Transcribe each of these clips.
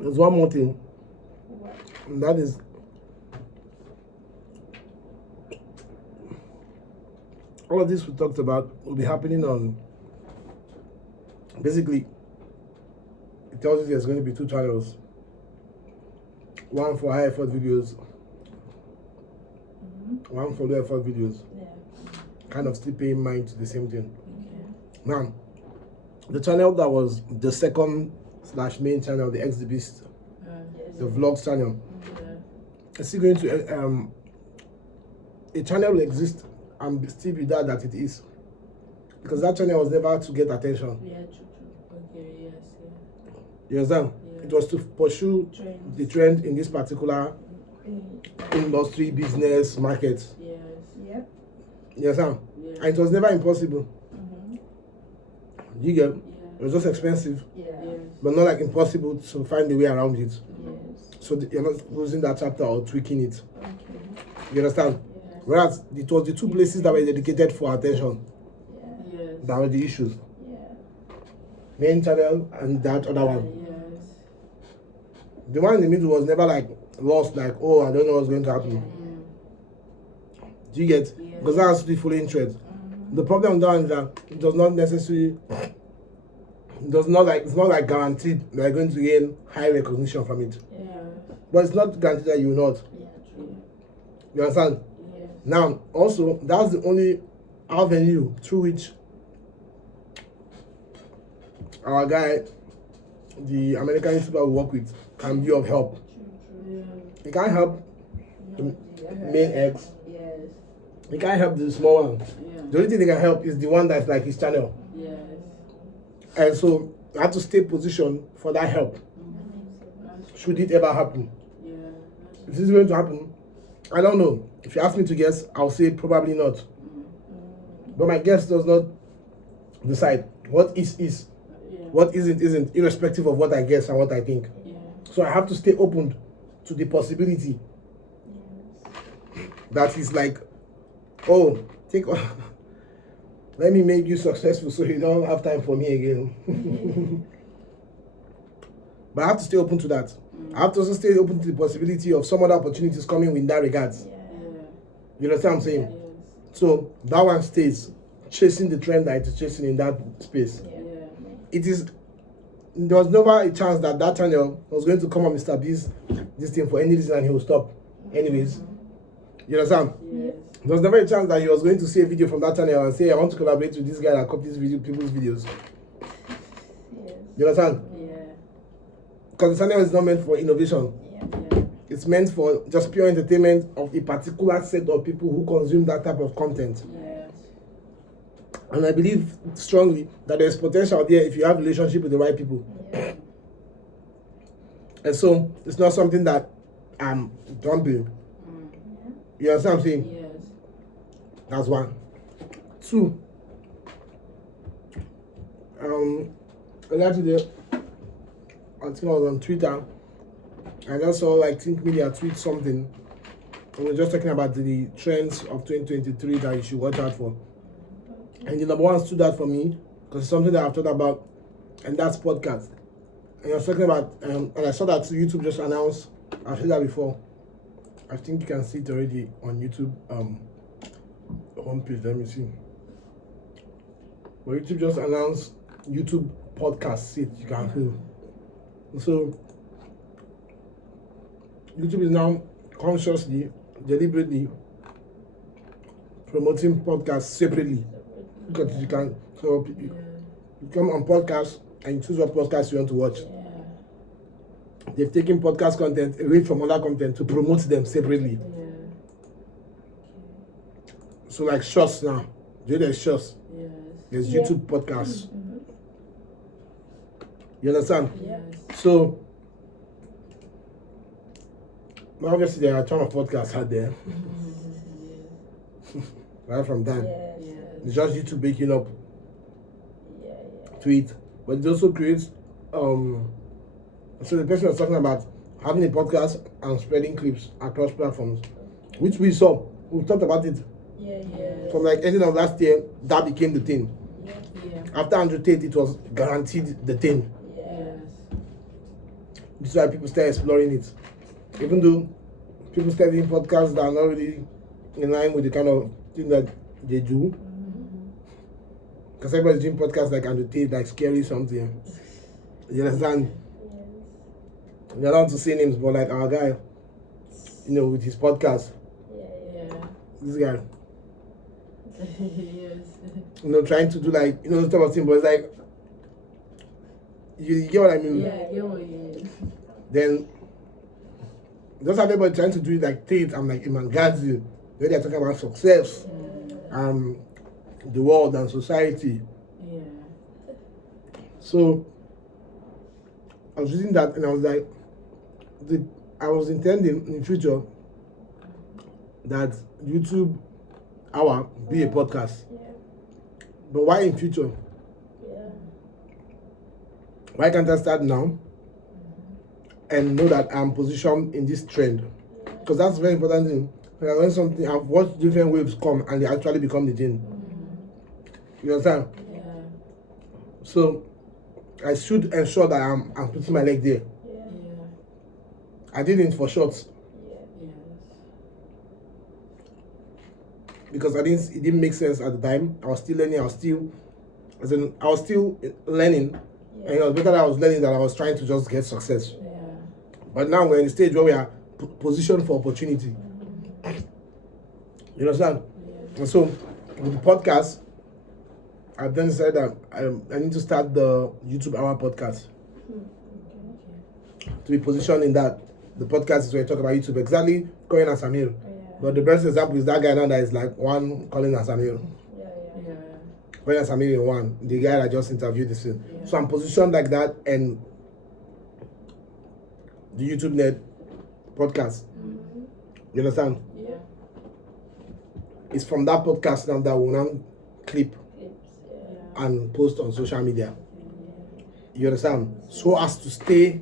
There's one more thing, and that is all of this we talked about will be happening on. Basically, it tells you there's going to be 2 channels. One for high effort videos, one for low effort videos. Yeah. Kind of still paying mind to the same thing. Okay. Now, the channel that was the second / main channel, the X the Beast, the vlogs channel, is still going to a channel will exist and still be that it is, because that channel was never to get attention. Yeah, true. Okay, yes, yeah. You understand? Yeah. It was to pursue Trends. the trend in this particular industry, business, market. Yes. Yep. You understand? Yeah. And it was never impossible. You get? Yeah. It was just expensive, Yes. but not like impossible to find a way around it. Yes. So you're not losing that chapter or tweaking it. Okay. You understand? Yes. Whereas it was the 2 places that were dedicated for attention Yeah. Yes. that were the issues. Yeah. Main channel and that other one. Yes. The one in the middle was never like lost, like, oh, I don't know what's going to happen. Do you get? Yeah. Because that's the following trend. The problem with that is that it does not necessarily, it's not like guaranteed that you're going to gain high recognition from it. Yeah. But it's not guaranteed that you will not. Yeah, true. You understand? Yes. Now, also, that's the only avenue through which our guy, the American YouTuber we work with, can be of help. True. Yeah. He can't help the main X. Yes. He can't help the small one. Yeah. The only thing they can help is the one that's like his channel. Yes. And so I have to stay positioned for that help. Should it ever happen? Yeah. If this is going to happen, I don't know. If you ask me to guess, I'll say probably not. But my guess does not decide what is, Yeah. what isn't, irrespective of what I guess and what I think. Yeah. So I have to stay open to the possibility that is like, oh, let me make you successful so you don't have time for me again. But I have to stay open to that. I have to also stay open to the possibility of some other opportunities coming in that regards. Yeah. You understand what I'm saying? Yes. So that one stays, chasing the trend that it is chasing in that space. Yeah. It is, there was never a chance that that channel was going to come on Mr. Beast this thing for any reason and he will stop. Anyways, you understand? Yes. There was never a chance that he was going to see a video from that channel and say, I want to collaborate with this guy that copies people's videos. Yes. You understand? Yeah. Because the channel is not meant for innovation. Yeah. It's meant for just pure entertainment of a particular set of people who consume that type of content. Yes. And I believe strongly that there's potential there if you have a relationship with the right people. Yeah. And so it's not something that I'm dumping. You understand what I'm saying? Yes. That's one. 2. Earlier today, I think I was on Twitter. I just saw like Think Media tweet something. And we're just talking about the trends of 2023 that you should watch out for. And the number one stood out for me because it's something that I've thought about, and that's podcast. And I was talking about, and I saw that YouTube just announced, I've said that before. I think you can see it already on YouTube homepage. Let me see. Well, YouTube just announced YouTube podcast seat. You can see. So YouTube is now consciously, deliberately promoting podcasts separately because you can. So you come on podcast and you choose what podcast you want to watch. They've taken podcast content away from other content to promote them separately. So like shorts now. There's shorts. There's YouTube podcasts. You understand? Yes. So obviously there are a ton of podcasts out there. Right from that. It's just YouTube waking up to it. But it also creates so the person was talking about having a podcast and spreading clips across platforms, which we saw. We talked about it. From like ending of last year, that became the thing. After Andrew Tate, it was guaranteed the thing. This is why people start exploring it. Even though people start doing podcasts that are not really in line with the kind of thing that they do. Because everybody's doing podcasts like Andrew Tate, like scary something. You understand? We don't want to say names, but like our guy, with his podcast, Yeah. this guy, Yes. trying to do like, this type of thing, but it's like, you get what I mean? Yeah, I get what you mean. Then, just have everybody trying to do it like Tate and like Imangazi, where they're talking about success, the world and society. Yeah. So, I was reading that and I was like, I was intending in the future that YouTube hour be a podcast. Yeah. But why in future? Yeah. Why can't I start now and know that I'm positioned in this trend? Because that's a very important thing. When I learn something, I've watched different waves come and they actually become the thing. You understand? Yeah. So I should ensure that I'm putting my leg there. Yeah. Yeah. I did it for shorts Yeah. Yes. because it didn't make sense at the time. I was still learning. I was still learning, and it was better that I was learning than I was trying to just get success. Yeah. But now we're in the stage where we are positioned for opportunity. You understand? Yeah. And so with the podcast, I've then said that I need to start the YouTube Hour podcast to be positioned in that. The podcast is where I talk about YouTube, exactly Colin and Samir. But the best example is that guy now that is like one Colin and Samir. Yeah. Colin and Samir in one, the guy that just interviewed this thing. Yeah. So I'm positioned like that, and the YouTube Net podcast. You understand? Yeah. It's from that podcast now that we'll now clip Clips. Yeah. Yeah. and post on social media. You understand? So as to stay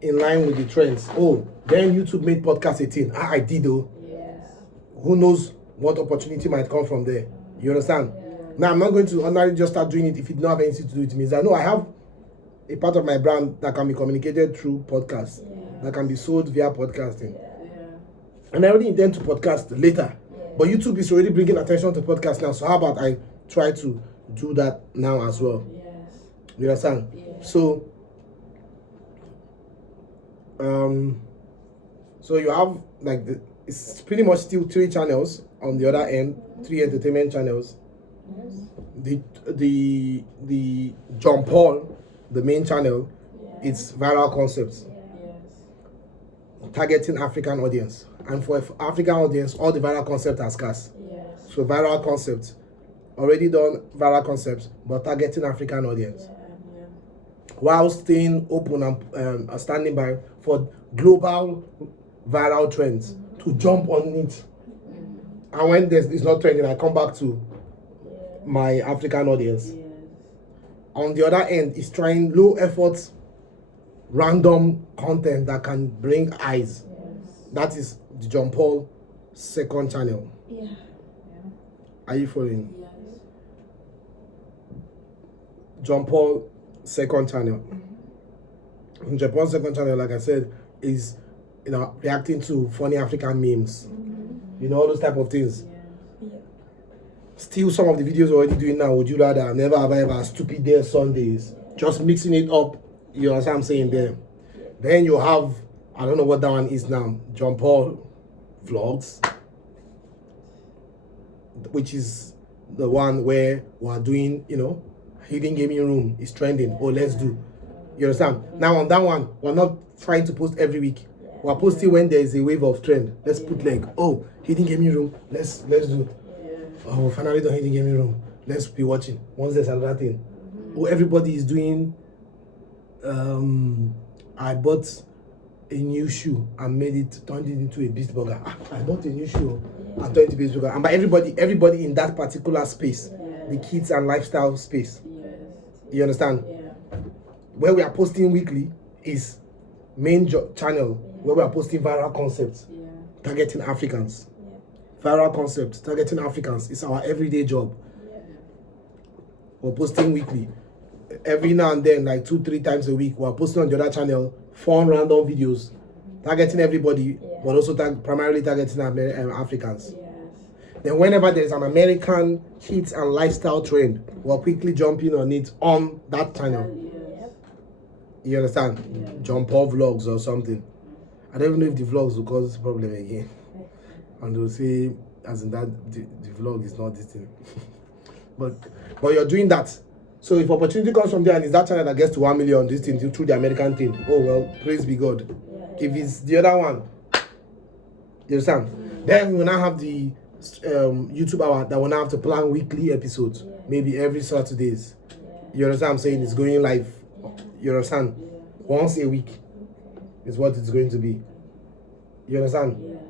in line with the trends. Oh, then YouTube made podcast 18. I did though. Yeah. Who knows what opportunity might come from there? You understand? Now I'm not going to ordinarily just start doing it if it don't have anything to do with me. I know I have a part of my brand that can be communicated through podcasts, that can be sold via podcasting. Yeah. And I already intend to podcast later. But YouTube is already bringing attention to podcast now. So how about I try to do that now as well? Yes. You understand? Yeah. So you have like it's pretty much still 3 channels on the other end, 3 entertainment channels. The John Paul, the main channel, it's viral concepts, Yes. targeting African audience. And for African audience, all the viral concepts are scarce. Yes. So viral concepts, already done viral concepts, but targeting African audience. Yeah. While staying open and standing by for global viral trends to jump on it. And when it's not trending, I come back to my African audience. Yes. On the other end, it's trying low effort, random content that can bring eyes. That is the John Paul second channel. Yeah. Are you following? Yes. John Paul second channel. John Paul second channel, like I said, is reacting to funny African memes. All those type of things. Yeah. Still, some of the videos we're already doing now, would you rather, never have I ever, stupid day Sundays, just mixing it up. You know what I'm saying there. Then you have, I don't know what that one is now, John Paul Vlogs, which is the one where we're doing, hidden gaming room is trending. Oh, let's do. You understand? Now on that one, we're not trying to post every week. We're posting when there is a wave of trend. Let's put like, oh, hidden gaming room. Let's do. Oh, we finally done hidden gaming room. Let's be watching. Once there's another thing. Oh, everybody is doing. I bought a new shoe and turned it into a beast burger. I bought a new shoe and turned it into a beast burger. And by everybody in that particular space, the kids and lifestyle space. Yes. You understand? Yeah. Where we are posting weekly is main channel where we are posting viral concepts Yeah. targeting Africans. Viral concepts targeting Africans is our everyday job. We're posting weekly. Every now and then, like 2-3 times a week, we're posting on the other channel fun random videos, targeting everybody, Yeah. but also primarily targeting Africans. Yes. Then whenever there is an American hit and lifestyle trend, we'll quickly jump in on it on that channel. Yes. You understand? Yeah. Jump off vlogs or something. I don't even know if the vlogs will cause this problem again. And they'll say, as in that the vlog is not this thing. but you're doing that. So if opportunity comes from there and it's that channel that gets to 1 million, this thing through the American thing, oh well, praise be God. Yeah. If it's the other one, you understand? Then we will now have the YouTube hour that will now have to plan weekly episodes, maybe every Saturdays. You understand what I'm saying? It's going live. You understand? Once a week is what it's going to be. You understand? Yes.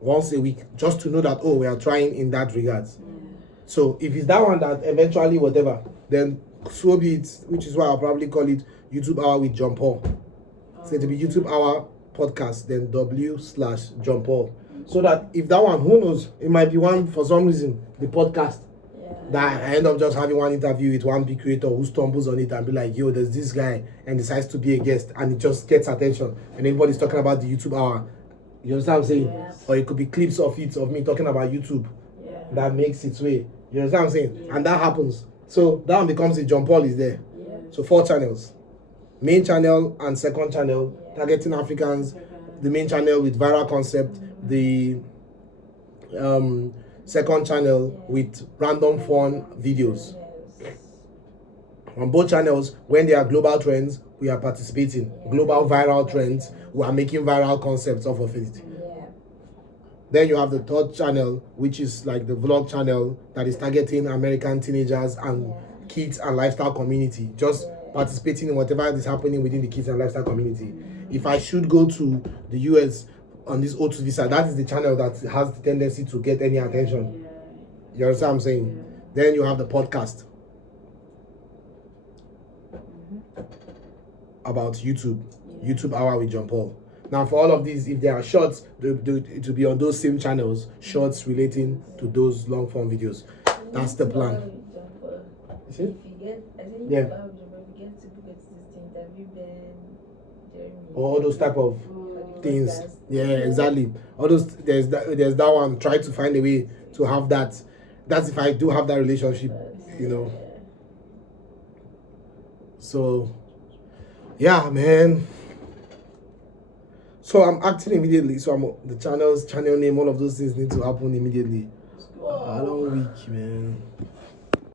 Once a week, just to know that, oh, we are trying in that regards. So if it's that one that eventually whatever, then so be it, which is why I'll probably call it YouTube Hour with John Paul. So it'll be YouTube Hour podcast, then W/John Paul. So that if that one, who knows, it might be one for some reason, the podcast, that I end up just having one interview with one big creator who stumbles on it and be like, yo, there's this guy, and decides to be a guest, and it just gets attention, and everybody's talking about the YouTube Hour. You understand what I'm saying? Yes. Or it could be clips of it, of me talking about YouTube, that makes its way. You understand what I'm saying? And that happens. So that one becomes a John Paul is there. So 4 channels. Main channel and second channel, targeting Africans. The main channel with viral concept. The second channel with random fun videos. On both channels, when there are global trends, we are participating. Global viral trends, we are making viral concepts off of it. Then you have the third channel, which is like the vlog channel that is targeting American teenagers and kids and lifestyle community. Just participating in whatever is happening within the kids and lifestyle community. If I should go to the US on this O2 visa, that is the channel that has the tendency to get any attention. You understand what I'm saying? Then you have the podcast about YouTube. YouTube Hour with John Paul. Now, for all of these, if there are shorts, it will be on those same channels, shorts relating to those long form videos. That's the plan. If you get, I think Yeah. if you get to book this interview, then Jeremy. All those type of for the things. podcast. Yeah, exactly. All those, there's that one. Try to find a way to have that. That's if I do have that relationship, you know. So, yeah, man. So I'm acting immediately. So I'm the channel name, all of those things need to happen immediately. I don't weak, man.